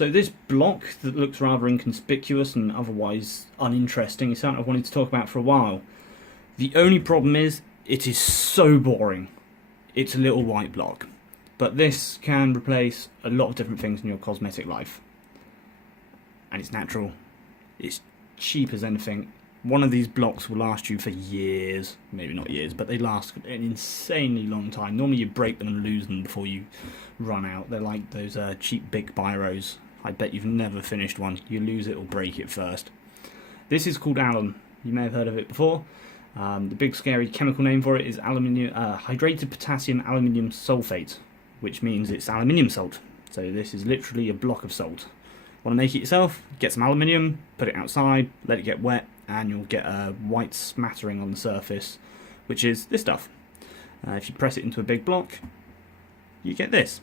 So this block that looks rather inconspicuous and otherwise uninteresting is something I've wanted to talk about for a while. The only problem is, it is so boring. It's a little white block. But this can replace a lot of different things in your cosmetic life. And it's natural. It's cheap as anything. One of these blocks will last you for years. Maybe not years, but they last an insanely long time. Normally you break them and lose them before you run out. They're like those cheap big biros. I bet you've never finished one. You lose it or break it first. This is called alum. You may have heard of it before. The big scary chemical name for it is aluminium, hydrated potassium aluminium sulfate, which means it's aluminium salt. So this is literally a block of salt. Want to make it yourself? Get some aluminium, put it outside, let it get wet, and you'll get a white smattering on the surface, which is this stuff. If you press it into a big block, you get this.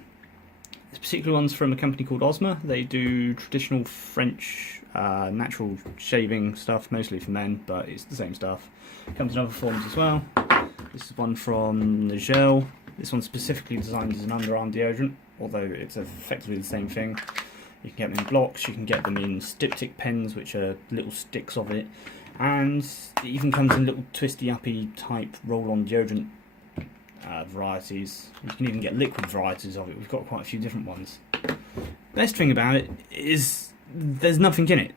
This particular one's from a company called Osma. They do traditional French natural shaving stuff, mostly for men, but it's the same stuff. Comes in other forms as well. This is one from the gel. This one's specifically designed as an underarm deodorant, although it's effectively the same thing. You can get them in blocks, you can get them in styptic pens, which are little sticks of it, and it even comes in little twisty-uppy type roll-on deodorant varieties. You can even get liquid varieties of it. We've got quite a few different ones. Best thing about it is there's nothing in it.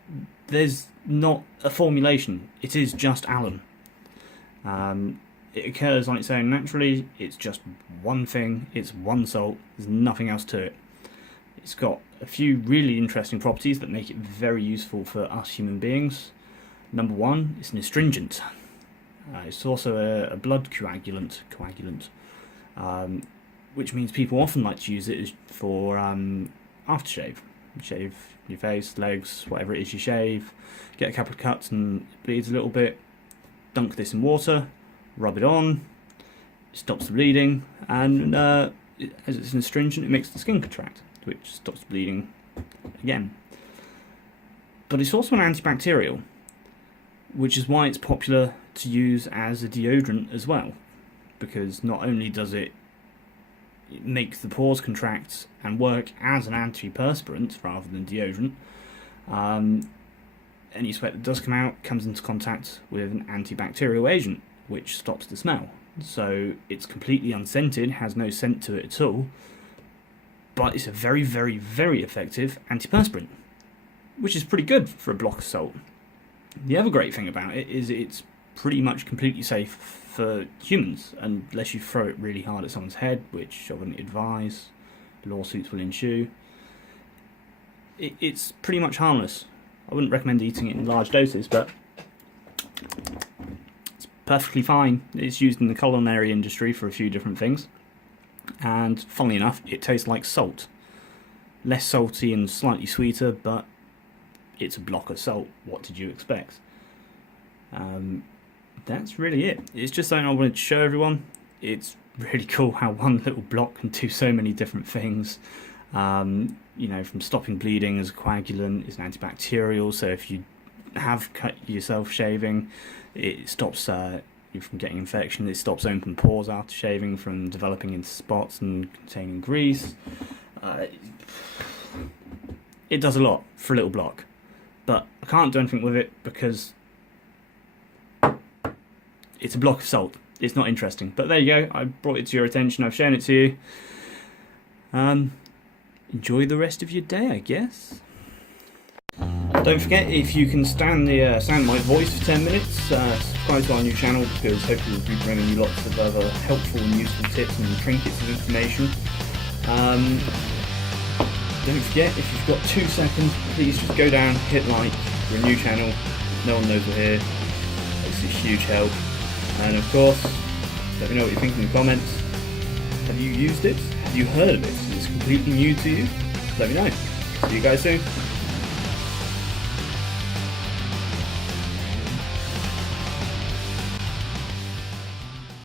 There's not a formulation. It is just alum. It occurs on its own naturally. It's just one thing. It's one salt. There's nothing else to it. It's got a few really interesting properties that make it very useful for us human beings. Number one, it's an astringent. It's also a blood coagulant, which means people often like to use it for aftershave. You shave your face, legs, whatever it is you shave, get a couple of cuts and it bleeds a little bit, dunk this in water, rub it on, it stops the bleeding, and as it's an astringent, it makes the skin contract, which stops bleeding again. But it's also an antibacterial, which is why it's popular to use as a deodorant as well, because not only does it make the pores contract and work as an antiperspirant rather than deodorant, any sweat that does come out comes into contact with an antibacterial agent, which stops the smell. So it's completely unscented, has no scent to it at all, but it's a very, very, very effective antiperspirant, which is pretty good for a block of salt. The other great thing about it is it's pretty much completely safe for humans, unless you throw it really hard at someone's head, which I wouldn't advise. Lawsuits will ensue. It's pretty much harmless. I wouldn't recommend eating it in large doses, but it's perfectly fine. It's used in the culinary industry for a few different things, and funnily enough, it tastes like salt. Less salty and slightly sweeter, but it's a block of salt. What did you expect? That's really it. It's just something I wanted to show everyone. It's really cool how one little block can do so many different things. You know, from stopping bleeding as a coagulant, it's an antibacterial, so if you have cut yourself shaving, it stops you from getting infection. It stops open pores after shaving from developing into spots and containing grease. It does a lot for a little block, but I can't do anything with it because it's a block of salt. It's not interesting. But there you go. I brought it to your attention. I've shown it to you. Enjoy the rest of your day, I guess. Don't forget, if you can stand the sound of my voice for 10 minutes, subscribe to our new channel, because hopefully we'll be bringing you lots of other helpful and useful tips and trinkets of information. Don't forget, if you've got 2 seconds, please just go down, hit like. We're a new channel. No one knows we're here. It's a huge help. And of course, let me know what you think in the comments. Have you used it? Have you heard of it? Is it completely new to you? Let me know. See you guys soon.